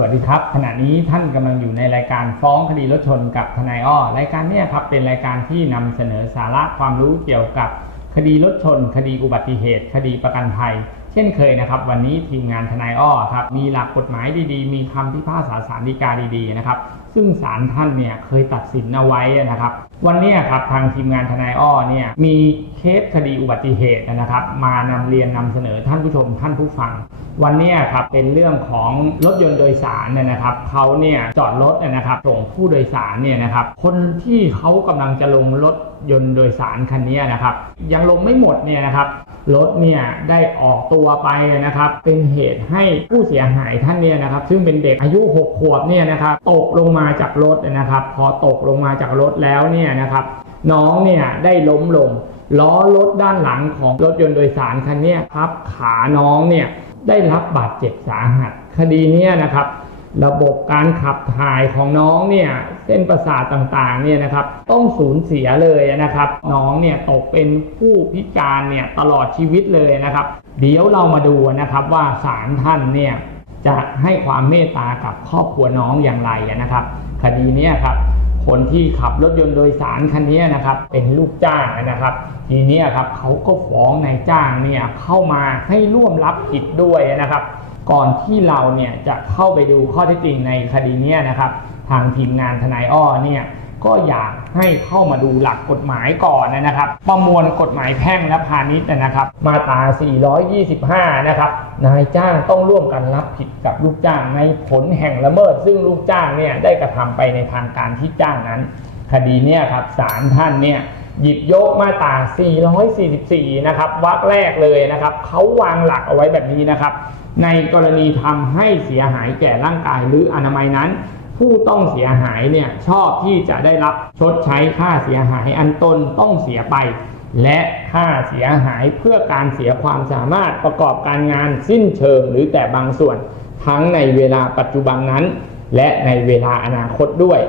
วัสดีครับ ขณะนี้ท่านกำลังอยู่ในรายการฟ้องคดีรถชนกับทนายอ้อรายการนี้ครับเป็นรายการที่นำเสนอสาระความรู้เกี่ยวกับ คดีรถชน คดีอุบัติเหตุ คดีประกันภัย เช่นเคยนะครับ วันนี้ทีมงานทนายอ้อครับมีหลักกฎหมายดีๆ มีคำพิพากษาสารดีกาดีๆนะครับซึ่งศาลท่านเนี่ยเคยตัดสินเอาไว้นะครับ วันนี้ครับทางทีมงานทนายอ้อเนี่ยมีเคสคดีอุบัติเหตุนะครับ มานำเรียนนำเสนอท่านผู้ชมท่านผู้ฟัง วันนี้ครับเป็นเรื่องของรถยนต์โดยสารเนี่ยนะครับเขาเนี่ยจอดรถเนี่ยนะครับส่งผู้โดยสารเนี่ยนะครับคนที่เขากำลังจะลงรถยนต์โดยสารคันนี้นะครับ ยังลงไม่หมดเนี่ยนะครับรถเนี่ยได้ออกตัวไปนะครับ เป็นเหตุให้ผู้เสียหายท่านเนี่ยนะครับ ซึ่งเป็นเด็กอายุ 6 ขวบเนี่ยนะครับตกลงมาจากรถนะครับ พอตกลงมาจากรถแล้วเนี่ยนะครับ น้องเนี่ยได้ล้มลงล้อรถด้านหลังของรถยนต์โดยสารคันนี้ครับขาน้องเนี่ย ได้รับบาดเจ็บสาหัส คดีนี้นะครับ ระบบการขับถ่ายของน้องเนี่ยเส้นประสาทต่างๆเนี่ยนะครับ ต้องสูญเสียเลยนะครับ น้องเนี่ยตกเป็นผู้พิการเนี่ยตลอดชีวิตเลยนะครับ เดี๋ยวเรามาดูนะครับว่าศาลท่านเนี่ยจะให้ความเมตตากับครอบครัวน้องอย่างไรนะครับ คดีนี้ครับ คนที่ขับรถยนต์โดยสารคันนี้นะครับเป็นลูกจ้างนะครับ ทีนี้ครับเขาก็ฟ้องนายจ้างเนี่ยเข้ามาให้ร่วมรับผิดด้วยนะครับ ก่อนที่เราเนี่ยจะเข้าไปดูข้อเท็จจริงในคดีนี้นะครับ ทางทีมงานทนายอ้อเนี่ย ก็อยากให้เข้ามาดูหลักกฎหมายก่อนนะครับ ประมวลกฎหมายแพ่งและพาณิชย์นะครับ มาตรา 425 นะครับ นายจ้างต้องร่วมกันรับผิดกับลูกจ้างในผลแห่งละเมิด ซึ่งลูกจ้างเนี่ยได้กระทำไปในทางการที่จ้างนั้น คดีเนี่ยครับศาลท่านเนี่ยหยิบยกมาตรา 444 นะครับวรรคแรกเลยนะครับ เขาวางหลักเอาไว้แบบนี้นะครับ ในกรณีทำให้เสียหายแก่ร่างกายหรืออนามัยนั้น ผู้ต้องเสียหายเนี่ยชอบที่จะได้รับชดใช้ค่าเสียหายอันตนต้องเสียไป และค่าเสียหายเพื่อการเสียความสามารถประกอบการงานสิ้นเชิงหรือแต่บางส่วน ทั้งในเวลาปัจจุบันนั้น และในเวลาอนาคตด้วย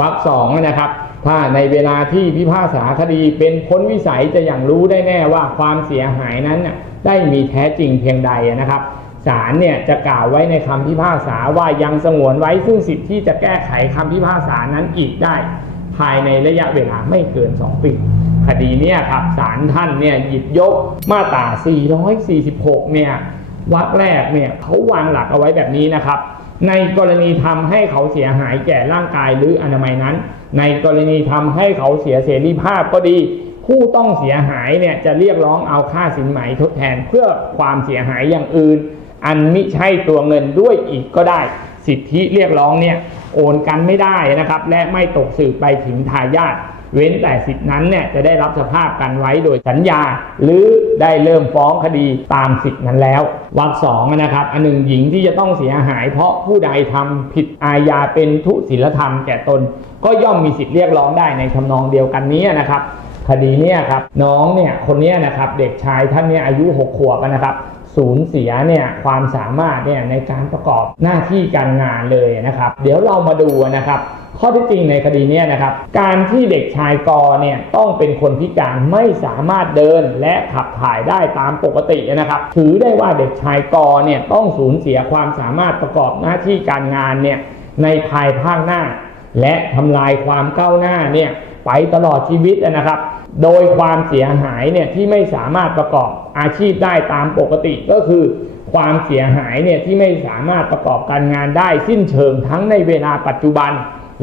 วรรคสองนะครับ ถ้าในเวลาที่พิพากษาคดีเป็นพ้นวิสัยจะอย่างรู้ได้แน่ว่าความเสียหายนั้นน่ะได้มีแท้จริงเพียงใดนะครับ ศาลเนี่ยจะกล่าวไว้ในคำพิพากษาว่ายังสงวนไว้ซึ่งสิทธิ์ที่จะแก้ไขคำพิพากษานั้นอีกได้ ภายในระยะเวลาไม่เกิน 2 ปีคดีเนี้ครับศาลท่านเนี่ยหยิบยกมาตรา 446 เนี่ยวรรคแรกเนี่ยเขาวางหลักเอาไว้แบบนี้นะครับ ในกรณีทำให้เขาเสียหายแก่ร่างกายหรืออนามัยนั้น ในกรณีทำให้เขาเสียเสรีภาพก็ดี ผู้ต้องเสียหายเนี่ยจะเรียกร้องเอาค่าสินไหมทดแทนเพื่อความเสียหายอย่างอื่น อันมิใช่ตัวเงินด้วยอีกก็ได้ สิทธิเรียกร้องเนี่ยโอนกันไม่ได้นะครับ และไม่ตกสืบไปถึงทายาทเว้นแต่สิทธินั้นเนี่ยจะได้รับสภาพกันไว้โดยสัญญา หรือได้เริ่มฟ้องคดีตามสิทธินั้นแล้ววรรคสองนะครับ อันหนึ่งหญิงที่จะต้องเสียหาย เพราะผู้ใดทำผิดอาญาเป็นทุศีลธรรมแก่ตน ก็ย่อมมีสิทธิเรียกร้องได้ในทำนองเดียวกันนี้นะครับคดีเนี้ครับน้องเนี่ยคนนี้นะครับเด็กชายท่านเนี้อายุ 6 ขวบนะครับ สูญเสียเนี่ยความสามารถเนี่ยในการประกอบหน้าที่การงานเลยนะครับ เดี๋ยวเรามาดูนะครับข้อที่จริงในคดีนี้นะครับ การที่เด็กชายกอเนี่ยต้องเป็นคนพิการไม่สามารถเดินและขับถ่ายได้ตามปกตินะครับ ถือได้ว่าเด็กชายกอเนี่ยต้องสูญเสียความสามารถประกอบหน้าที่การงานเนี่ยในภายภาคหน้า และทำลายความก้าวหน้าเนี่ยไปตลอดชีวิตนะครับ โดยความเสียหายเนี่ยที่ไม่สามารถประกอบอาชีพได้ตามปกติก็คือ ความเสียหายเนี่ยที่ไม่สามารถประกอบการงานได้สิ้นเชิงทั้งในเวลาปัจจุบัน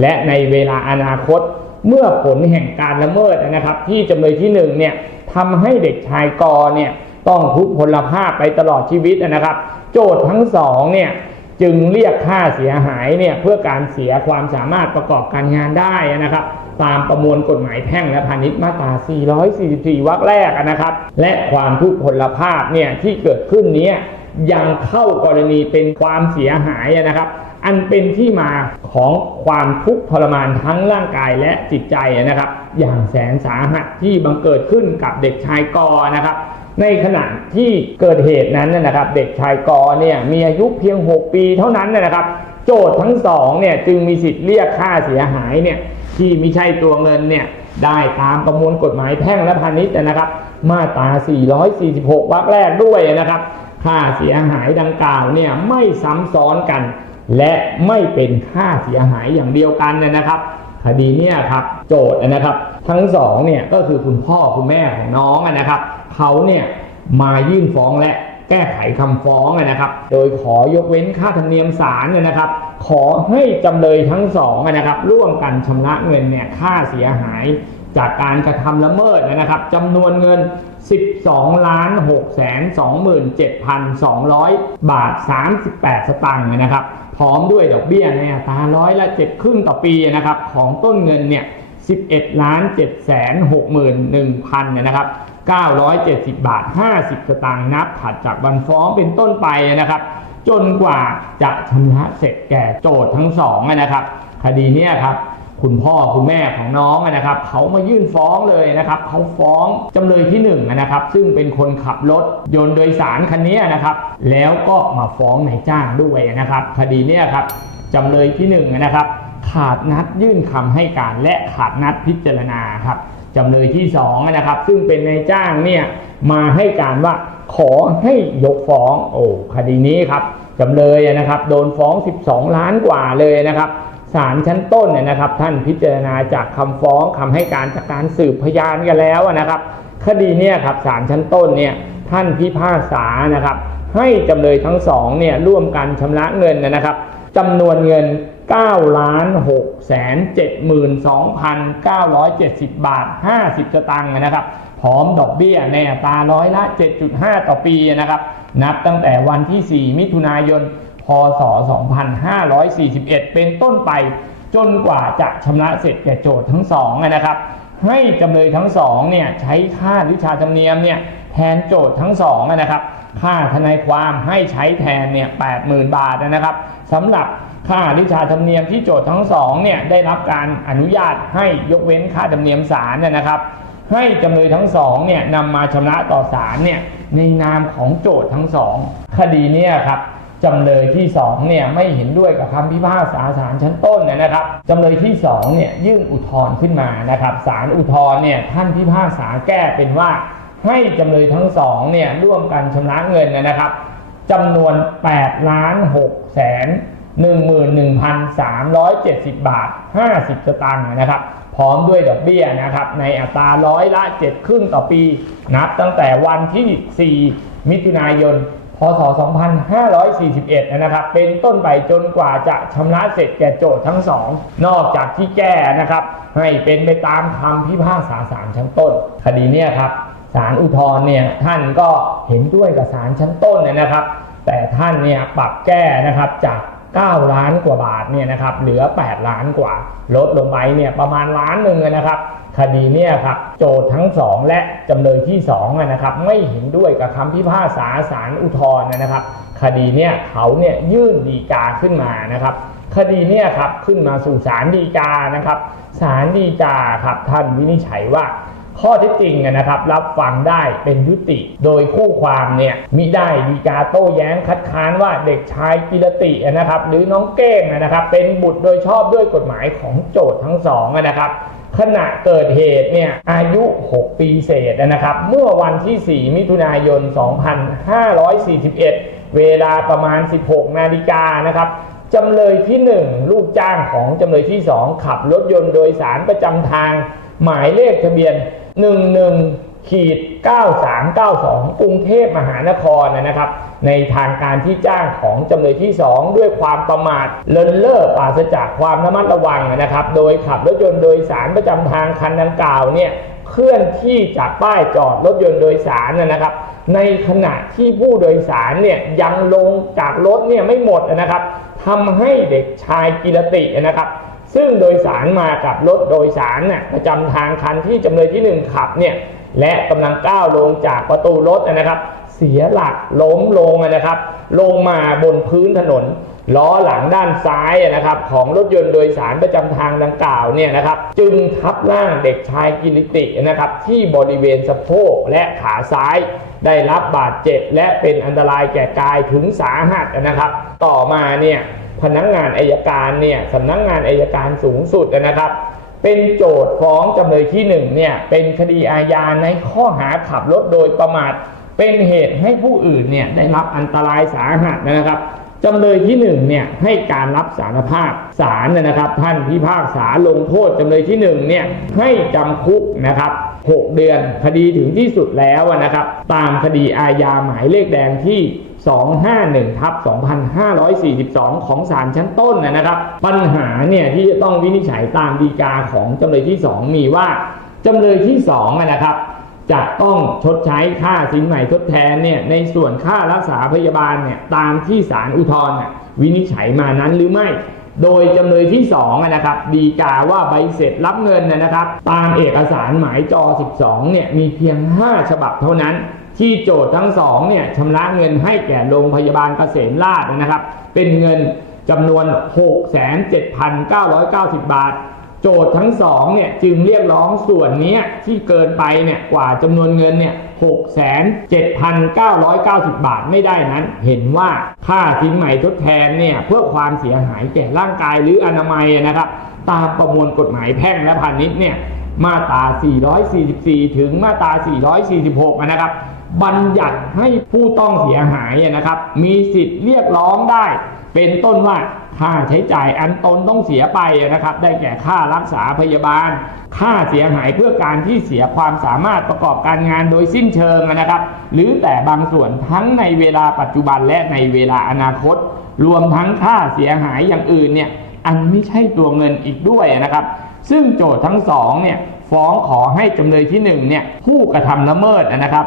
และในเวลาอนาคต เมื่อผลแห่งการละเมิดนะครับ ที่จำเลยที่หนึ่งเนี่ยทำให้เด็กชายกอเนี่ยต้องทุกพลภาพไปตลอดชีวิตนะครับ โจทย์ทั้งสองเนี่ยจึงเรียกค่าเสียหายเนี่ยเพื่อการเสียความสามารถประกอบการงานได้นะครับ ตามประมวลกฎหมายแพ่งและพาณิชย์มาตรา 444 วรรคแรกนะครับ และความทุกพลภาพเนี่ยที่เกิดขึ้นนี้ยังเข้ากรณีเป็นความเสียหายนะครับ อันเป็นที่มาของความทุกข์ทรมานทั้งร่างกายและจิตใจนะครับ อย่างแสนสาหัสที่บังเกิดขึ้นกับเด็กชายกอนะครับในขณะที่เกิดเหตุนั้นนะครับ เด็กชายกอเนี่ยมีอายุเพียง 6 ปีเท่านั้นนะครับ โจทย์ทั้งสองเนี่ยจึงมีสิทธิ์เรียกค่าเสียหายเนี่ย ที่ไม่ใช่ตัวเงินเนี่ยได้ตามประมวลกฎหมายแพ่งและพาณิชย์นะครับ มาตรา 446 วรรคแรกด้วยนะครับ ค่าเสียหายดังกล่าวเนี่ยไม่ซ้ำซ้อนกัน และไม่เป็นค่าเสียหายอย่างเดียวกันนะครับ คดีเนี่ยครับโจทย์นะครับ ทั้งสองเนี่ยก็คือคุณพ่อคุณแม่ของน้องนะครับเขาเนี่ยมายื่นฟ้องและ แก้ไขคำฟ้องนะครับ โดยขอยกเว้นค่าธรรมเนียมศาลนะครับ ขอให้จำเลยทั้งสองนะครับร่วมกันชำระเงินเนี่ยค่าเสียหายจากการกระทำละเมิดนะครับจำนวนเงิน 12ล้าน6แสน27,200 บาท 38 สตางค์นะครับ พร้อมด้วยดอกเบี้ยในอัตราร้อยละ7ครึ่งต่อปีนะครับของต้นเงินเนี่ย11ล้าน7แสน61,000นะครับ 970 บาท 50 สตางค์นับถัดจากวันฟ้องเป็นต้นไปนะครับ จนกว่าจะชำระเสร็จแก่โจทย์ทั้งสองนะครับ คดีนี้ครับคุณพ่อคุณแม่ของน้องนะครับเขามายื่นฟ้องเลยนะครับเขาฟ้องจำเลยที่หนึ่งนะครับ ซึ่งเป็นคนขับรถยนต์โดยสารคันนี้นะครับ แล้วก็มาฟ้องนายจ้างด้วยนะครับ คดีนี้ครับจำเลยที่หนึ่งนะครับ ขาดนัดยื่นคำให้การและขาดนัดพิจารณาครับ จำเลยที่สองนะครับ ซึ่งเป็นนายจ้างเนี่ยมาให้การว่าขอให้ยกฟ้องโอ้คดีนี้ครับจำเลยนะครับ โดนฟ้อง 12 ล้านกว่าเลยนะครับศาลชั้นต้นเนี่ยนะครับ ท่านพิจารณาจากคำฟ้องคำให้การจากการสืบพยานกันแล้วนะครับ คดีเนี่ยครับศาลชั้นต้นเนี่ยท่านพิพากษานะครับ ให้จำเลยทั้งสองเนี่ยร่วมกันชำระเงินนะครับ จำนวนเงิน9ล้าน6แสน72,970 บาท 50 สตางค์นะครับ พร้อมดอกเบี้ยในอัตราร้อยละ 7.5 ต่อปีนะครับ นับตั้งแต่วันที่ 4 มิถุนายน พศ 2541 เป็นต้นไป จนกว่าจะชำระเสร็จแก่โจทย์ทั้งสองนะครับ ให้จำเลยทั้งสองเนี่ยใช้ค่าวิชาธรรมเนียมเนี่ยแทนโจทย์ทั้งสองนะครับ ค่าทนายความให้ใช้แทนเนี่ย80,000บาทนะครับสำหรับค่าวิชาธรรมเนียมที่โจทย์ทั้งสองเนี่ยได้รับการอนุญาตให้ยกเว้นค่าธรรมเนียมศาลเนยนะครับ ให้จำเลยทั้งสองเนี่ยนำมาชำระต่อศาลเนี่ยในนามของโจทย์ทั้งสองคดีเนี่ยครับจำเลยที่สองเนี่ยไม่เห็นด้วยกับคำพิพากษาศาลชั้นต้นเนยนะครับจำเลยที่สองเนี่ยยื่นอุทธรณ์ขึ้นมานะครับศาลอุทธรณ์เนี่ยท่านพิพากษาแก้เป็นว่า ให้จำเลยทั้งสองเนี่ยร่วมกันชำระเงินนะครับจำนวน8ล้าน6แสน11,370 บาท 50 สตางค์นะครับ พร้อมด้วยดอกเบี้ยนะครับ ในอัตราร้อยละ 7 ครึ่งต่อปี นับตั้งแต่วันที่ 4 มิถุนายน พศ 2541 นะครับ เป็นต้นไปจนกว่าจะชำระเสร็จแก่โจทย์ทั้งสอง นอกจากที่แก้นะครับ ให้เป็นไปตามคำพิพากษาศาลชั้นต้น คดีเนี้ยครับ ศาลอุทธรณ์เนี่ยท่านก็เห็นด้วยกับศาลชั้นต้นเนี่ยนะครับ แต่ท่านเนี่ยปรับแก้นะครับจาก 9 ล้านกว่าบาทเนี่ยนะครับเหลือ 8 ล้านกว่า ลดลงไปเนี่ยประมาณล้านหนึ่งนะครับคดีเนี่ยครับโจทย์ทั้งสองและจำเลยที่2นะครับไม่เห็นด้วยกับคำพิพากษาศาลอุทธรณ์นะครับ คดีเนี่ยเขาเนี่ยยื่นดีกาขึ้นมานะครับ คดีเนี่ยครับขึ้นมาสู่ศาลฎีกานะครับศาลฎีกาครับท่านวินิจฉัยว่า ข้อเท็จจริงนะครับ รับฟังได้เป็นยุติ โดยคู่ความเนี่ยมิได้ดีกาโต้แย้งคัดค้านว่าเด็กชายกิรตินะครับ หรือน้องเก้งนะครับ เป็นบุตรโดยชอบด้วยกฎหมายของโจทย์ทั้งสองนะครับขณะเกิดเหตุเนี่ยอายุ 6 ปีเศษนะครับ เมื่อวันที่ 4 มิถุนายน 2541 เวลาประมาณ 16 นาฬิกานะครับจำเลยที่ 1 ลูกจ้างของจำเลยที่ 2 ขับรถยนต์โดยสารประจำทาง หมายเลขทะเบียน 11ขีด9392 กรุงเทพมหานครนะครับ ในทางการที่จ้างของจำเลยที่ 2 ด้วยความประมาทเลินเล่อปราศจากความระมัดระวังนะครับ โดยขับรถยนต์โดยสารประจำทางคันดังกล่าวเนี่ยเคลื่อนที่จากป้ายจอดรถยนต์โดยสารนะครับ ในขณะที่ผู้โดยสารเนี่ยยังลงจากรถเนี่ยไม่หมดนะครับทำให้เด็กชายกิรตินะครับ ซึ่งโดยสารมากับรถโดยสารเนี่ยประจำทางคันที่จำเลยที่หนึ่งขับเนี่ยและกำลังก้าวลงจากประตูรถนะครับ เสียหลักล้มลงนะครับ ลงมาบนพื้นถนน ล้อหลังด้านซ้ายนะครับของรถยนต์โดยสารประจำทางดังกล่าวเนี่ยนะครับจึงทับร่างเด็กชายกิริตินะครับที่บริเวณสะโพกและขาซ้าย ได้รับบาดเจ็บและเป็นอันตรายแก่กายถึงสาหัสนะครับ ต่อมาเนี่ย พนักงานอายการเนี่ยสำนักงานอายการสูงสุดนะครับ เป็นโจทย์ฟ้องจำเลยที่หนึ่งเนี่ยเป็นคดีอาญาในข้อหาขับรถโดยประมาทเป็นเหตุให้ผู้อื่นเนี่ยได้รับอันตรายสาหัสนะครับจำเลยที่หนึ่งเนี่ยให้การรับสารภาพศาลนะครับ ท่านพิพากษาลงโทษจำเลยที่หนึ่งเนี่ยให้จำคุกนะครับ 6 เดือน คดีถึงที่สุดแล้วนะครับ ตามคดีอาญาหมายเลขแดงที่ 251ทับ2542 ของศาลชั้นต้นนะครับ ปัญหาเนี่ยที่จะต้องวินิจฉัยตามดีกาของจำเลยที่ 2 มีว่าจำเลยที่2อะนะครับจะต้องชดใช้ค่าสินใหม่ทดแทนเนี่ยในส่วนค่ารักษาพยาบาลเนี่ยตามที่ศาลอุทธรณ์วินิจฉัยมานั้นหรือไม่ โดยจำเลยที่2อะนะครับดีกาว่าใบเสร็จรับเงินนะครับ ตามเอกสารหมายจอ 12เนี่ยมีเพียง 5 ฉบับเท่านั้น ที่โจทย์ทั้งสองเนี่ยชำระเงินให้แก่โรงพยาบาลเกษมราษฎร์นะครับ เป็นเงินจำนวน 6,7,990 บาท โจทย์ทั้งสองเนี่ยจึงเรียกร้องส่วนนี้ที่เกินไปเนี่ยกว่าจำนวนเงินเนี่ย 6,7,990 บาทไม่ได้นั้น เห็นว่าค่าสินใหม่ทดแทนเนี่ยเพื่อความเสียหายแก่ร่างกายหรืออนามัยนะครับตามประมวลกฎหมายแพ่งและพาณิชย์เนี่ยมาตรา 444 ถึงมาตรา 446 นะครับ บัญญัติให้ผู้ต้องเสียหายนะครับ มีสิทธิ์เรียกร้องได้ เป็นต้นว่า ค่าใช้จ่ายอันตนต้องเสียไปนะครับ ได้แก่ค่ารักษาพยาบาล ค่าเสียหายเพื่อการที่เสียความสามารถประกอบการงานโดยสิ้นเชิงนะครับ หรือแต่บางส่วนทั้งในเวลาปัจจุบันและในเวลาอนาคต รวมทั้งค่าเสียหายอย่างอื่นเนี่ยอันไม่ใช่ตัวเงินอีกด้วยนะครับ ซึ่งโจทย์ทั้งสองเนี่ยฟ้องขอให้จำเลยที่หนึ่งเนี่ยผู้กระทำละเมิดนะครับ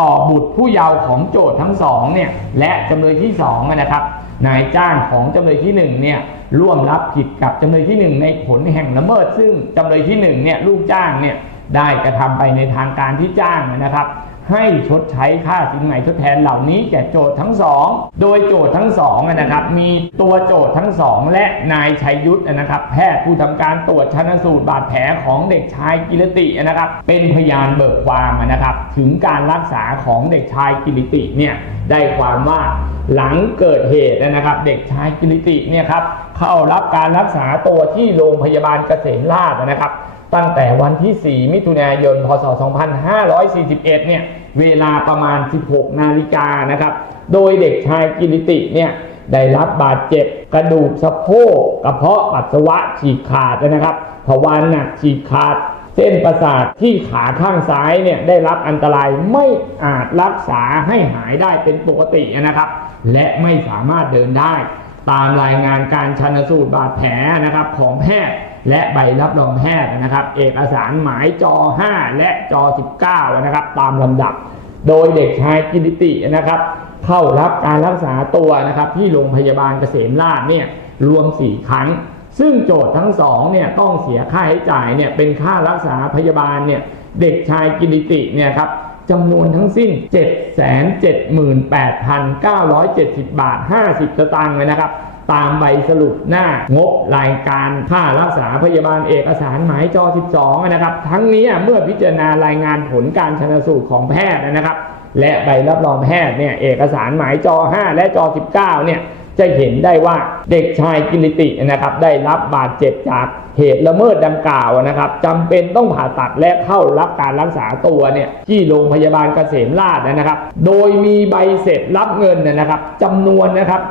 ต่อบุตรผู้เยาว์ของโจทย์ทั้งสองเนี่ยและจำเลยที่สองนะครับนายจ้างของจำเลยที่หนึ่งเนี่ยร่วมรับผิดกับจำเลยที่หนึ่งในผลแห่งละเมิด ซึ่งจำเลยที่หนึ่งเนี่ยลูกจ้างเนี่ยได้กระทำไปในทางการที่จ้างนะครับ ให้ชดใช้ค่าสินใหม่ทดแทนเหล่านี้แก่โจทย์ทั้งสองโดยโจทย์ทั้งสองนะครับมีตัวโจทย์ทั้งสองและนายชัยยุทธนะครับแพทย์ผู้ทำการตรวจชันสูตรบาดแผลของเด็กชายกิรตินะครับเป็นพยานเบิกความนะครับถึงการรักษาของเด็กชายกิรติเนี่ยได้ความว่าหลังเกิดเหตุนะครับ เด็กชายกิรติเนี่ยครับเข้ารับการรักษาตัวที่โรงพยาบาลเกษมราษฎร์นะครับ ตั้งแต่วันที่ 4 มิถุนายน พศ 2541 เนี่ย เวลาประมาณ 16 นาฬิกานะครับ โดยเด็กชายกิริติเนี่ยได้รับบาดเจ็บกระดูกสะโพกกระเพาะปัสสาวะฉีกขาดนะครับทวารหนักฉีกขาด เส้นประสาทที่ขาข้างซ้ายเนี่ยได้รับอันตรายไม่อาจรักษาให้หายได้เป็นปกตินะครับ และไม่สามารถเดินได้ ตามรายงานการชันสูตรบาดแผลนะครับของแพทย์ และใบรับรองแพทย์นะครับ เอกสารหมายจอ 5 และจอ 19 นะครับ ตามลำดับ โดยเด็กชายกิติตินะครับ เข้ารับการรักษาตัวนะครับ ที่โรงพยาบาลเกษมราษฎร์เนี่ยรวม 4 ครั้ง ซึ่งโจทย์ทั้งสองเนี่ยต้องเสียค่าใช้จ่ายเนี่ยเป็นค่ารักษาพยาบาลเนี่ยเด็กชายกิติติเนี่ยครับจำนวนทั้งสิ้น 778,970 บาท 50สตางค์เลยนะครับ ตามใบสรุปหน้างบรายการค่ารักษาพยาบาลเอกสารหมายจอ 12 นะครับ ทั้งนี้เมื่อพิจารณารายงานผลการชนสูตรของแพทย์นะครับ และใบรับรองแพทย์เนี่ยเอกสารหมายจอ 5 และจอ 19 เนี่ย จะเห็นได้ว่าเด็กชายกิริตินะครับได้รับบาดเจ็บจากเหตุละเมิดดังกล่าวนะครับจำเป็นต้องผ่าตัดและเข้ารับการรักษาตัวเนี่ยที่โรงพยาบาลเกษมราษฎร์นะครับ โดยมีใบเสร็จรับเงินนะครับจำนวนนะครับ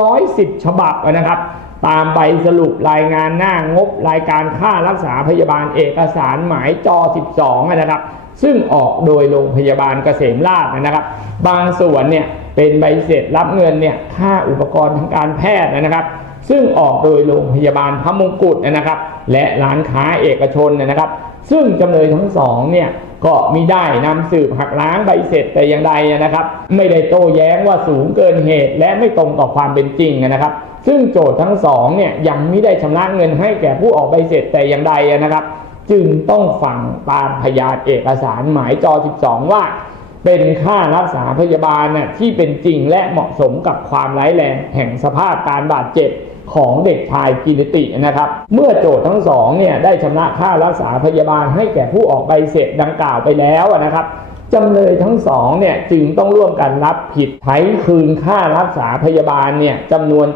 110 ฉบับนะครับตามใบสรุปรายงานหน้างบรายการค่ารักษาพยาบาลเอกสารหมายจอ 12 นะครับ ซึ่งออกโดยโรงพยาบาลเกษมราษฎร์นะครับ บางส่วนเนี่ยเป็นใบเสร็จรับเงินเนี่ยค่าอุปกรณ์ทางการแพทย์นะครับ ซึ่งออกโดยโรงพยาบาลพระมงกุฎนะครับ และร้านค้าเอกชนนะครับ ซึ่งจำเลยทั้งสองเนี่ยก็มิได้นำสืบหักล้างใบเสร็จแต่อย่างใดนะครับ ไม่ได้โต้แย้งว่าสูงเกินเหตุ และไม่ตรงต่อความเป็นจริงนะครับ ซึ่งโจทย์ทั้งสองเนี่ยยังไม่ได้ชำระเงินให้แก่ผู้ออกใบเสร็จแต่อย่างใดนะครับ จึงต้องฟังตามพยานเอกสารหมายจอ 12 ว่า เป็นค่ารักษาพยาบาลน่ะที่เป็นจริงและเหมาะสมกับความร้ายแรงแห่งสภาพการบาดเจ็บของเด็กชายกิรตินะครับ เมื่อโจทย์ทั้งสองเนี่ยได้ชำระค่ารักษาพยาบาลให้แก่ผู้ออกใบเสร็จดังกล่าวไปแล้วนะครับ จำเลยทั้งสองเนี่ยจึงต้องร่วมกันรับผิดไถคืนค่ารักษาพยาบาลเนี่ยจำนวน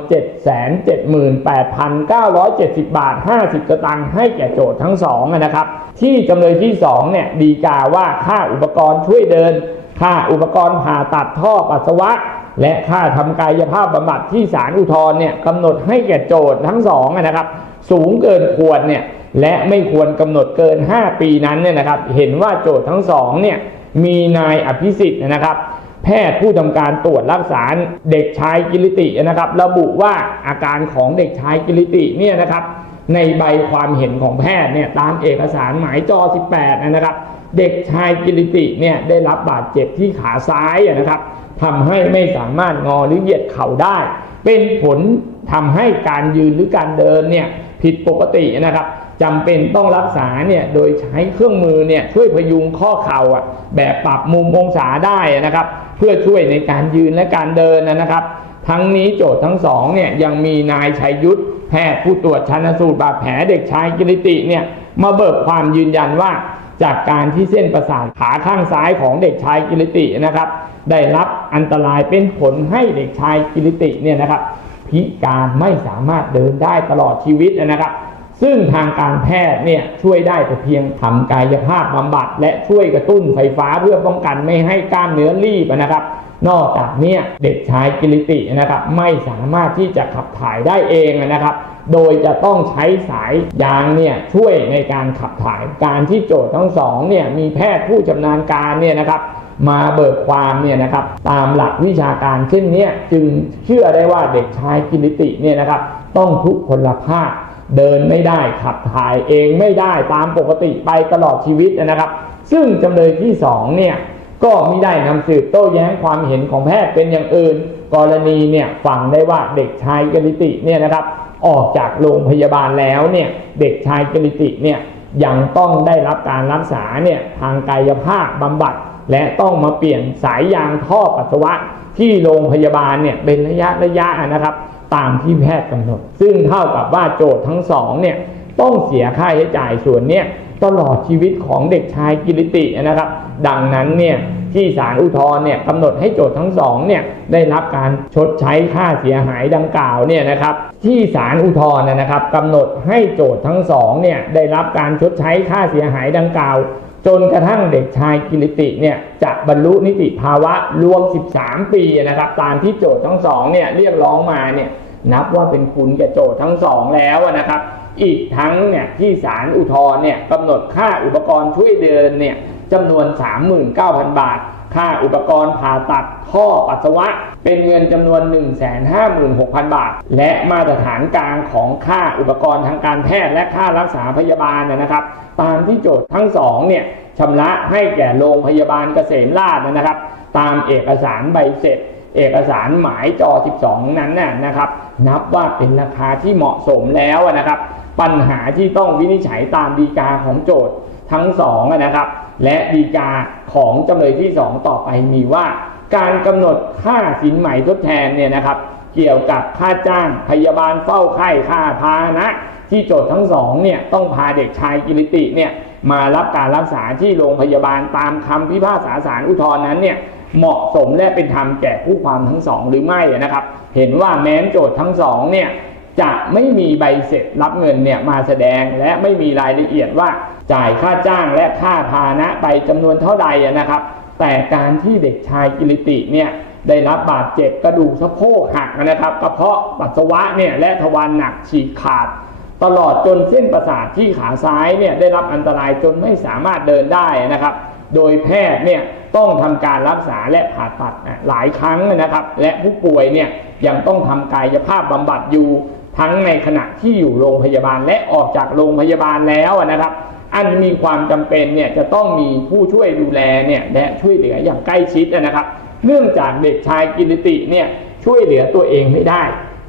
778,970 บาท 50สตางค์ให้แก่โจทย์ทั้งสองนะครับ ที่จำเลยที่สองเนี่ยดีกาว่าค่าอุปกรณ์ช่วยเดิน ค่าอุปกรณ์ผ่าตัดท่อปัสสาวะ และค่าทำกายภาพบำบัดที่ศาลอุทธรณ์เนี่ยกำหนดให้แก่โจทย์ทั้งสองนะครับ สูงเกินควรเนี่ยและไม่ควรกำหนดเกิน 5 ปีนั้นเนี่ยนะครับ เห็นว่าโจทย์ทั้งสองเนี่ย มีนายอภิสิทธิ์นะครับ แพทย์ผู้ทำการตรวจรักษาเด็กชายกิริตินะครับ ระบุว่าอาการของเด็กชายกิริติเนี่ยนะครับในใบความเห็นของแพทย์เนี่ยตามเอกสารหมายจอ 18 นะครับ เด็กชายกิริติเนี่ยได้รับบาดเจ็บที่ขาซ้ายนะครับทำให้ไม่สามารถงอหรือเหยียดเข่าได้ เป็นผลทำให้การยืนหรือการเดินเนี่ยผิดปกตินะครับจำเป็นต้องรักษาเนี่ยโดยใช้เครื่องมือเนี่ยช่วยพยุงข้อเข่าอะแบบปรับมุมองศาได้นะครับ เพื่อช่วยในการยืนและการเดินนะครับ ทั้งนี้โจทย์ทั้งสองเนี่ยยังมีนายชัยยุทธแพทย์ผู้ตรวจชันสูตรบาดแผลเด็กชายกิริติเนี่ยมาเบิกความยืนยันว่าจากการที่เส้นประสาทขาข้างซ้ายของเด็กชายกิริตินะครับ ได้รับอันตรายเป็นผลให้เด็กชายกิริติเนี่ยนะครับ พิการไม่สามารถเดินได้ตลอดชีวิตนะครับ ซึ่งทางการแพทย์เนี่ยช่วยได้แต่เพียงทำกายภาพบำบัด และช่วยกระตุ้นไฟฟ้าเพื่อป้องกันไม่ให้กล้ามเนื้อรีบนะครับนอกจากเนี้เด็กชายกิริตินะครับไม่สามารถที่จะขับถ่ายได้เองนะครับ โดยจะต้องใช้สายยางเนี่ยช่วยในการขับถ่ายการที่โจทย์ทั้งสองเนี่ยมีแพทย์ผู้ชำนาญการเนี่ยนะครับมาเบิกความเนี่ยนะครับตามหลักวิชาการเช่นนี้จึงเชื่อได้ว่าเด็กชายกิริติเนี่ยนะครับต้องทุกพลภาพ เดินไม่ได้ขับถ่ายเองไม่ได้ตามปกติไปตลอดชีวิตนะครับ ซึ่งจำเลยที่สองเนี่ยก็ไม่ได้นำสืบโต้แย้งความเห็นของแพทย์เป็นอย่างอื่น กรณีเนี่ยฟังได้ว่าเด็กชายกริติเนี่ยนะครับ ออกจากโรงพยาบาลแล้วเนี่ยเด็กชายกริติเนี่ยยังต้องได้รับการรักษาเนี่ยทางกายภาพบำบัด และต้องมาเปลี่ยนสายยางท่อปัสสาวะที่โรงพยาบาลเนี่ยเป็นระยะระยะนะครับ ตามที่แพทย์กำหนด ซึ่งเท่ากับว่าโจทย์ทั้งสองเนี่ยต้องเสียค่าใช้จ่ายส่วนเนี้ยตลอดชีวิตของเด็กชายกิริตินะครับ ดังนั้นเนี่ยที่ศาลอุทธรณ์เนี่ยกำหนดให้โจทย์ทั้งสองเนี่ยได้รับการชดใช้ค่าเสียหายดังกล่าวเนี่ยนะครับ ที่ศาลอุทธรณ์นะครับกำหนดให้โจทย์ทั้งสองเนี่ยได้รับการชดใช้ค่าเสียหายดังกล่าว จนกระทั่งเด็กชายกิริติเนี่ยจะบรรลุนิติภาวะรวม 13 ปีนะครับ ตามที่โจทย์ทั้งสองเนี่ยเรียกร้องมาเนี่ยนับว่าเป็นคุณแก่โจทย์ทั้งสองแล้วนะครับ อีกทั้งเนี่ยที่ศาลอุทธรณ์เนี่ยกำหนดค่าอุปกรณ์ช่วยเดินเนี่ยจำนวน 39,000 บาท ค่าอุปกรณ์ผ่าตัดท่อปัสสาวะ เป็นเงินจำนวน 156,000 บาท และมาตรฐานกลางของค่าอุปกรณ์ทางการแพทย์และค่ารักษาพยาบาลเนยนะครับตามที่โจทย์ทั้งสองเนี่ยชำระให้แก่โรงพยาบาลเกษมราชนะครับ ตามเอกสารใบเสร็จ เอกสารหมายจอ 12 นั้นน่ะนะครับ นับว่าเป็นราคาที่เหมาะสมแล้วนะครับ ปัญหาที่ต้องวินิจฉัยตามดีกาของโจทย์ ทั้งสองนะครับ และดีกาของจำเลยที่2ต่อไปมีว่า การกำหนดค่าสินใหม่ทดแทนเนี่ยนะครับ เกี่ยวกับค่าจ้างพยาบาลเฝ้าไข้ค่าพาหนะ ที่โจทย์ทั้งสองเนี่ยต้องพาเด็กชายกิริติเนี่ยมารับการรักษาที่โรงพยาบาลตามคำพิพากษาศาลอุทธรณ์นั้นเนี่ยเหมาะสมและเป็นธรรมแก่ผู้ความทั้งสองหรือไม่นะครับ เห็นว่าแม้โจทย์ทั้งสองเนี่ย จะไม่มีใบเสร็จรับเงินเนี่ยมาแสดงและไม่มีรายละเอียดว่าจ่ายค่าจ้างและค่าพานะไปจำนวนเท่าใดนะครับ แต่การที่เด็กชายกิริติเนี่ยได้รับบาดเจ็บกระดูกสะโพกหักนะครับกระเพาะปัสสาวะเนี่ยและทวารหนักฉีกขาด ตลอดจนเส้นประสาทที่ขาซ้ายเนี่ยได้รับอันตรายจนไม่สามารถเดินได้นะครับ โดยแพทย์เนี่ยต้องทำการรักษาและผ่าตัดหลายครั้งนะครับ และผู้ป่วยเนี่ยยังต้องทำกายภาพบำบัดอยู่ ทั้งในขณะที่อยู่โรงพยาบาลและออกจากโรงพยาบาลแล้วนะครับ อันมีความจำเป็นเนี่ยจะต้องมีผู้ช่วยดูแลเนี่ยและช่วยเหลืออย่างใกล้ชิดนะครับ เนื่องจากเด็กชายกิริติเนี่ยช่วยเหลือตัวเองไม่ได้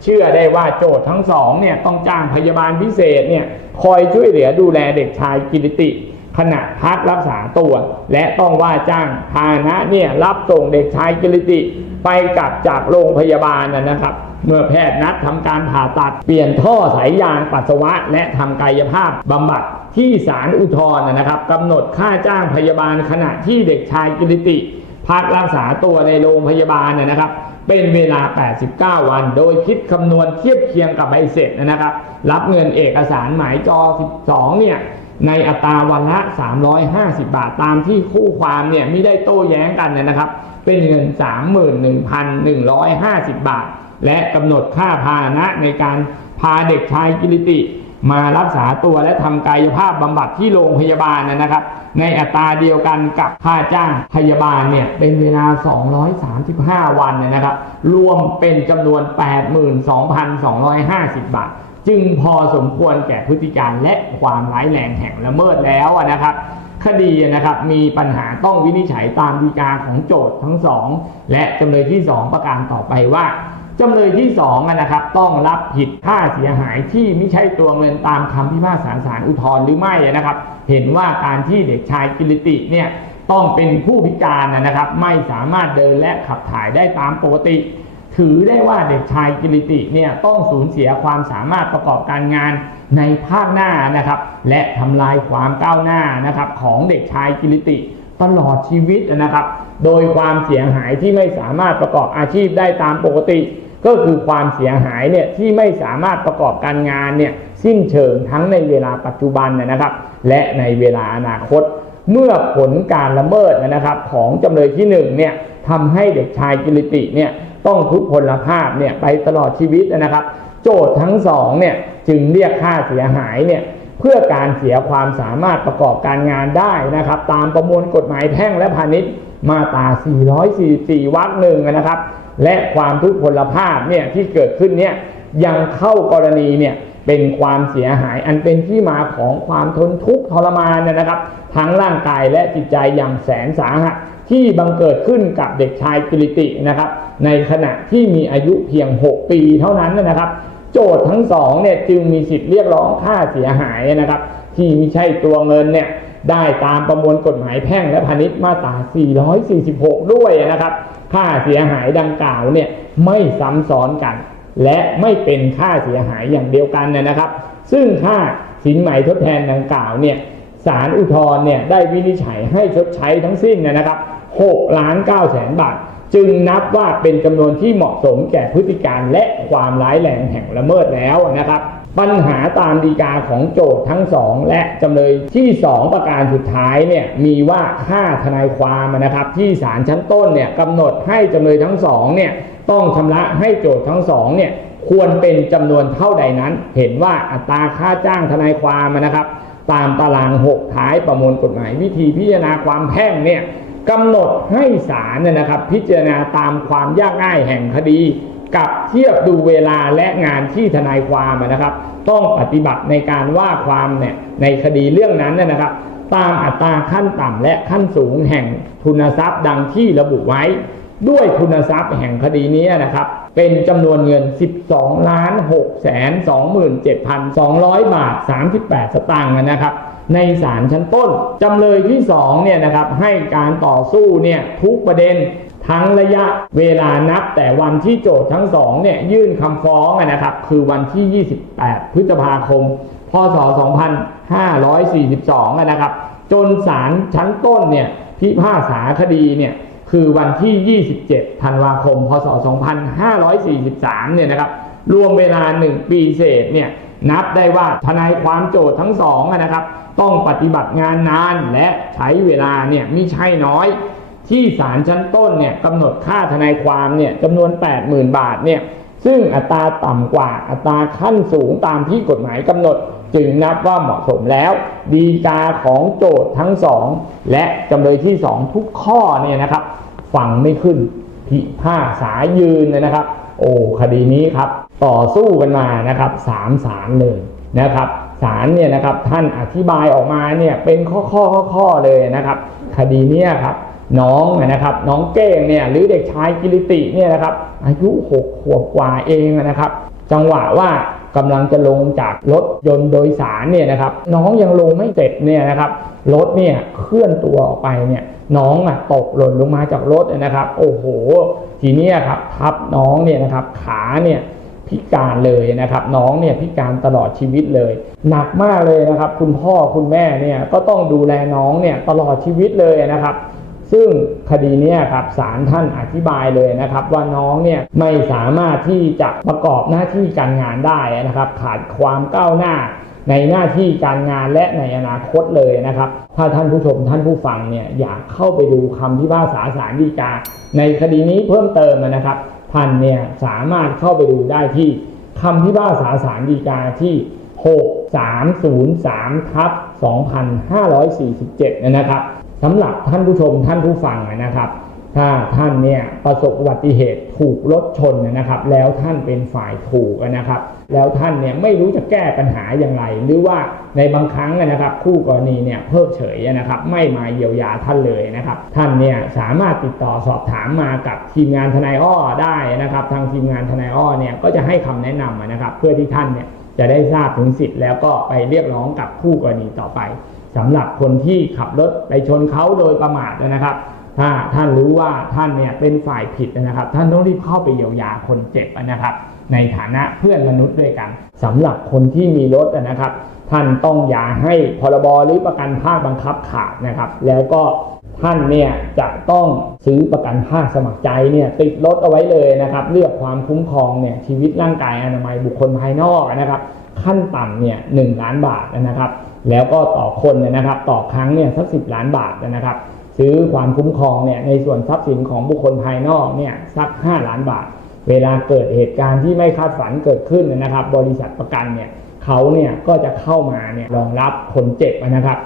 เชื่อได้ว่าโจทย์ทั้งสองเนี่ยต้องจ้างพยาบาลพิเศษเนี่ยคอยช่วยเหลือดูแลเด็กชายกิริติ ขณะพักรักษาตัว และต้องว่าจ้างพานะเนี่ยรับส่งเด็กชายกิริติ ไปกลับจากโรงพยาบาลนะครับ เมื่อแพทย์นัดทำการผ่าตัดเปลี่ยนท่อสายยางปัสสาวะ และทำกายภาพบำบัดที่ศาลอุทธรณ์นะครับกำหนดค่าจ้างพยาบาลขณะที่เด็กชายกิริติ พักรักษาตัวในโรงพยาบาลนะครับ เป็นเวลา 89 วัน โดยคิดคำนวณเทียบเคียงกับใบเสร็จนะครับ รับเงินเอกสารหมายจอ 12 เนี่ยในอัตราวันละ 350 บาทตามที่คู่ความเนี่ยไม่ได้โต้แย้งกันนะครับ เป็นเงิน 31,150 บาท และกำหนดค่าพาหนะในการพาเด็กชายกิริติ มารักษาตัวและทำกายภาพบำบัดที่โรงพยาบาลนะครับ ในอัตราเดียวกันกับค่าจ้างพยาบาลเนี่ยเป็นเวลา 235 วันนะครับ รวมเป็นจำนวน 82,250 บาทจึงพอสมควรแก่พฤติการและความร้ายแรงแห่งละเมิดแล้วนะครับ คดีนะครับมีปัญหาต้องวินิจฉัยตามฎีกาของโจทย์ทั้งสองและจำเลยที่ 2 ประการต่อไปว่า จำเลยที่2อะนะครับต้องรับผิดค่าเสียหายที่ไม่ใช่ตัวเงินตามคำพิพากษาศาลอุทธรณ์หรือไม่นะครับ เห็นว่าการที่เด็กชายกิริติเนี่ยต้องเป็นผู้พิการนะครับ ไม่สามารถเดินและขับถ่ายได้ตามปกติ ถือได้ว่าเด็กชายกิริติเนี่ยต้องสูญเสียความสามารถประกอบการงานในภาคหน้านะครับ และทำลายความก้าวหน้านะครับของเด็กชายกิริติ ตลอดชีวิตนะครับ โดยความเสียหายที่ไม่สามารถประกอบอาชีพได้ตามปกติ ก็คือความเสียหายเนี่ยที่ไม่สามารถประกอบการงานเนี่ยสิ้นเชิงทั้งในเวลาปัจจุบันนะครับ และในเวลาอนาคต เมื่อผลการละเมิดนะครับ ของจำเลยที่หนึ่งเนี่ยทำให้เด็กชายกิริติเนี่ยต้องทุพพลภาพเนี่ยไปตลอดชีวิตนะครับ โจทย์ทั้งสองเนี่ยจึงเรียกค่าเสียหายเนี่ย เพื่อการเสียความสามารถประกอบการงานได้นะครับ ตามประมวลกฎหมายแพ่งและพาณิชย์มาตรา 444 วรรคหนึ่งนะครับ และความทุพพลภาพเนี่ยที่เกิดขึ้นเนี่ยยังเข้ากรณีเนี่ยเป็นความเสียหายอันเป็นที่มาของความทนทุกข์ทรมานเนยนะครับ ทั้งร่างกายและจิตใจอย่างแสนสาหัสที่บังเกิดขึ้นกับเด็กชายกิริตินะครับ ในขณะที่มีอายุเพียง 6 ปีเท่านั้นนะครับ โจทย์ทั้งสองเนี่ยจึงมีสิทธิ์เรียกร้องค่าเสียหายนะครับ ที่ไม่ใช่ตัวเงินเนี่ยได้ตามประมวลกฎหมายแพ่งและพาณิชย์มาตรา 446 ด้วยนะครับ ค่าเสียหายดังกล่าวเนี่ยไม่ซ้ำซ้อนกัน และไม่เป็นค่าเสียหายอย่างเดียวกันนะครับ ซึ่งค่าสินไหม่ทดแทนดังกล่าวเนี่ยศาลอุทธรณ์เนี่ยได้วินิจฉัยให้ชดใช้ทั้งสิ้นนะครับ6ล้าน9แสนบาท จึงนับว่าเป็นจำนวนที่เหมาะสมแก่พฤติการและความร้ายแรงแห่งละเมิดแล้วนะครับ ปัญหาตามดีกาของโจทย์ทั้งสองและจำเลยที่ 2 ประการสุดท้ายเนี่ยมีว่าค่าทนายความนะครับ ที่ศาลชั้นต้นเนี่ยกำหนดให้จำเลยทั้งสองเนี่ยต้องชำระให้โจทย์ทั้งสองเนี่ยควรเป็นจำนวนเท่าใดนั้น เห็นว่าอัตราค่าจ้างทนายความนะครับ ตามตาราง 6 ท้ายประมวลกฎหมายวิธีพิจารณาความแพ่งเนี่ย กำหนดให้ศาลเนี่ยนะครับ พิจารณาตามความยากง่ายแห่งคดี กับเทียบดูเวลาและงานที่ทนายความนะครับ ต้องปฏิบัติในการว่าความเนี่ยในคดีเรื่องนั้นเนยนะครับ ตามอัตราขั้นต่ำและขั้นสูงแห่งทุนทรัพย์ดังที่ระบุไว้ ด้วยทุนทรัพย์แห่งคดีนี้นะครับ เป็นจำนวนเงิน 12ล้าน6แสน27,200 บาท 38 สตางค์นะครับ ในศาลชั้นต้น จำเลยที่2เนี่ยนะครับให้การต่อสู้เนี่ยทุกประเด็นทั้งระยะเวลานับแต่วันที่โจทย์ทั้งสองเนี่ยยื่นคำฟ้องนะครับคือวันที่ 28 พฤษภาคม พศ 2542อะนะครับจนศาลชั้นต้นเนี่ยพิพากษาคดีเนี่ยคือวันที่ 27 ธันวาคม พศ 2543เนี่ยนะครับรวมเวลา 1 ปีเศษเนี่ยนับได้ว่าทนายความโจทย์ทั้งสองนะครับ ต้องปฏิบัติงานนานและใช้เวลาเนี่ยไม่ใช่น้อย ที่ศาลชั้นต้นเนี่ยกำหนดค่าทนายความเนี่ยจำนวน 80,000 บาทเนี่ยซึ่งอัตราต่ำกว่าอัตราขั้นสูงตามที่กฎหมายกำหนด จึงนับว่าเหมาะสมแล้ว ดีกาของโจทย์ทั้งสองและจำเลยที่สองทุกข้อเนี่ยนะครับฟังไม่ขึ้นพิพากษายืนเลยนะครับ โอ้คดีนี้ครับ ต่อสู้กันมานะครับสามศาลเลยนะครับ ศาลเนี่ยนะครับท่านอธิบายออกมาเนี่ยเป็นข้อข้อข้อข้อเลยนะครับ คดีเนี้ยครับน้องนะครับน้องเก้งเนี่ยหรือเด็กชายกิริติเนี่ยนะครับอายุหกขวบกว่าเองนะครับ จังหวะว่ากำลังจะลงจากรถยนต์โดยสารเนี่ยนะครับ น้องยังลงไม่เสร็จเนี่ยนะครับรถเนี่ยเคลื่อนตัวออกไปเนี่ยน้องอะตกหล่นลงมาจากรถนะครับ โอ้โห ทีนี้ครับทับน้องเนี่ยนะครับขาเนี่ย พิการเลยนะครับน้องเนี่ยพิการตลอดชีวิตเลย หนักมากเลยนะครับ คุณพ่อคุณแม่เนี่ยก็ต้องดูแลน้องเนี่ยตลอดชีวิตเลยนะครับ ซึ่งคดีนี้ครับศาลท่านอธิบายเลยนะครับ ว่าน้องเนี่ยไม่สามารถที่จะประกอบหน้าที่การงานได้นะครับ ขาดความก้าวหน้าในหน้าที่การงานและในอนาคตเลยนะครับ ถ้าท่านผู้ชมท่านผู้ฟังเนี่ยอยากเข้าไปดูคำพิพากษาศาลฎีกาในคดีนี้เพิ่มเติมนะครับ ท่านเนี่ยสามารถเข้าไปดูได้ที่คำพิพากษาศาลฎีกาที่ 6303ทับ2547 นะครับสำหรับท่านผู้ชมท่านผู้ฟังนะครับ ถ้าท่านเนี่ยประสบอุบัติเหตุถูกรถชนนะครับ แล้วท่านเป็นฝ่ายถูกนะครับ แล้วท่านเนี่ยไม่รู้จะแก้ปัญหาอย่างไร หรือว่าในบางครั้งนะครับ คู่กรณีเนี่ยเพิกเฉยนะครับ ไม่มาเยียวยาท่านเลยนะครับ ท่านเนี่ยสามารถติดต่อสอบถามมากับทีมงานทนายอ้อได้นะครับ ทางทีมงานทนายอ้อเนี่ยก็จะให้คำแนะนำนะครับ เพื่อที่ท่านเนี่ยจะได้ทราบถึงสิทธิ์แล้วก็ไปเรียกร้องกับคู่กรณีต่อไปสำหรับคนที่ขับรถไปชนเขาโดยประมาทนะครับ ถ้าท่านรู้ว่าท่านเนี่ยเป็นฝ่ายผิดนะครับ ท่านต้องรีบเข้าไปเยียวยาคนเจ็บนะครับ ในฐานะเพื่อนมนุษย์ด้วยกันสำหรับคนที่มีรถนะครับ ท่านต้องอย่าให้พรบหรือประกันภาคบังคับขาดนะครับ แล้วก็ท่านเนี่ยจะต้องซื้อประกันภาคสมัครใจเนี่ยติดรถเอาไว้เลยนะครับ เลือกความคุ้มครองเนี่ยชีวิตร่างกายอนามัยบุคคลภายนอกนะครับ ขั้นต่ำเนี่ยหล้านบาทนะครับ แล้วก็ต่อคนนยนะครับ ต่อครั้งเนี่ยสักสิล้านบาทนะครับ ซื้อความคุ้มครองเนี่ยในส่วนทรัพย์สินของบุคคลภายนอกเนี่ยสัก 5 ล้านบาท เวลาเกิดเหตุการณ์ที่ไม่คาดฝันเกิดขึ้นนะครับ บริษัทประกันเนี่ยเขาเนี่ยก็จะเข้ามาเนี่ยรองรับคนเจ็บนะครับ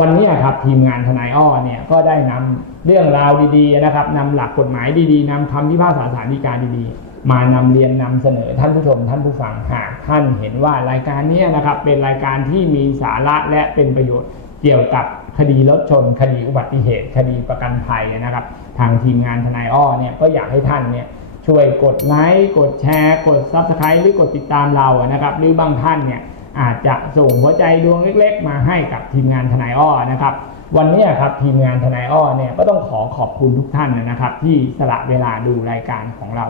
วันนี้ครับทีมงานทนายอ้อเนี่ยก็ได้นำเรื่องราวดีๆนะครับนำหลักกฎหมายดีๆนำคำพิพากษาศาลฎีกาดีๆ มานำเรียนนำเสนอท่านผู้ชมท่านผู้ฟังหากท่านเห็นว่ารายการนี้นะครับเป็นรายการที่มีสาระและเป็นประโยชน์ เกี่ยวกับคดีรถชน คดีอุบัติเหตุ คดีประกันภัยนะครับ ทางทีมงานทนายอ้อเนี่ยก็อยากให้ท่านเนี่ยช่วยกดไลค์กดแชร์ กด Subscribe หรือกดติดตามเรานะครับหรือบางท่านเนี่ยอาจจะส่งหัวใจดวงเล็ก ๆ มาให้กับทีมงานทนายอ้อนะครับวันนี้ครับทีมงานทนายอ้อเนี่ยก็ต้องขอขอบคุณทุกท่านนะครับ ที่สละเวลาดูรายการของเรา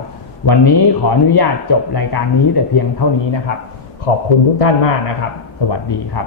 วันนี้ขออนุญาตจบรายการนี้แต่เพียงเท่านี้นะครับ ขอบคุณทุกท่านมากนะครับ สวัสดีครับ